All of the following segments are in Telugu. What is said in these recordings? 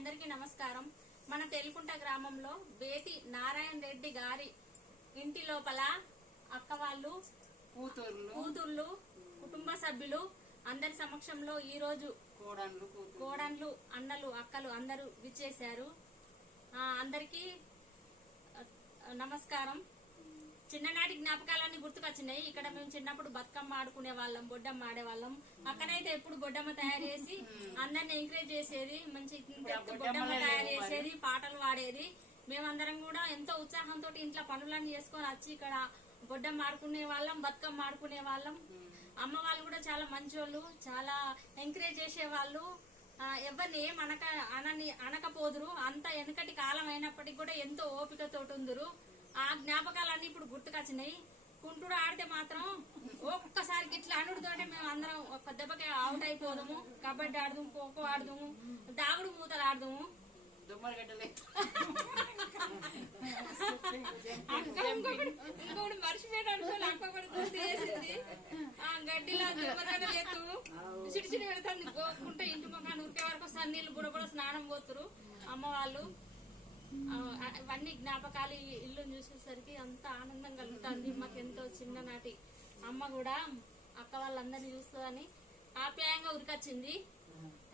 అందరికీ నమస్కారం. మన తెలుకుంట గ్రామంలో బేతి నారాయణ రెడ్డి గారి ఇంటి లోపల అక్క వాళ్ళు కూతుర్లు కుటుంబ సభ్యులు అందరి సమక్షంలో ఈ రోజు కోడన్లు అన్నలు అక్కలు అందరూ విచ్చేశారు. అందరికీ నమస్కారం. చిన్ననాటి జ్ఞాపకాలన్నీ గుర్తుకొచ్చినాయి. ఇక్కడ మేము చిన్నప్పుడు బతుకమ్మ ఆడుకునే వాళ్ళం, బొడ్డమ్మ ఆడేవాళ్ళం. అక్కనైతే ఎప్పుడు బొడ్డమ్మ తయారు చేసి అందరిని ఎంకరేజ్ చేసేది, మంచి బొడ్డమ్మ తయారు చేసేది, పాటలు పాడేది. మేమందరం కూడా ఎంతో ఉత్సాహంతో ఇంట్లో పనులన్నీ చేసుకొని వచ్చి ఇక్కడ బొడ్డమ్మ ఆడుకునే వాళ్ళం, బతుకమ్మ ఆడుకునే వాళ్ళం. అమ్మ వాళ్ళు కూడా చాలా మంచోళ్ళు, చాలా ఎంకరేజ్ చేసేవాళ్ళు. ఎవరిని ఏం అనకపోదురు. అంత వెనకటి కాలం అయినప్పటికీ కూడా ఎంతో ఓపికతోటి ఉందరు. ఆ జ్ఞాపకాలన్నీ ఇప్పుడు గుర్తుకొచ్చినాయి. కుంటుడు ఆడితే మాత్రం ఒక్కసారికి ఇట్లా అనుడితోటే మేము అందరం ఒక దెబ్బకి అవుట్ అయిపోదాము. కబడ్డీ ఆడదాము, ఖోఖో ఆడదాము, దాగుడు మూతలు ఆడదాము. ఇంకొకటి మర్చిపోయాడు అనుకోవాలి, అక్కడి గుర్తు చేసింది. ఆ గడ్డిలో దుమ్మరగడ్డలు ఎత్తు చిడిచిడి పెడతాను. గోకుంటే ఇంటి ముఖాన్ని ఉరికే వరకు సన్నీళ్ళు బుడబుడ స్నానం పోతురు అమ్మ వాళ్ళు. ఇవన్నీ జ్ఞాపకాలు ఇల్లు చూసేసరికి అంత ఆనందం కలుగుతుంది. మాకెంతో చిన్ననాటి అమ్మ కూడా అక్క వాళ్ళందరినీ చూస్తుందని ఆప్యాయంగా ఉరికొచ్చింది.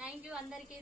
థ్యాంక్ యూ అందరికీ.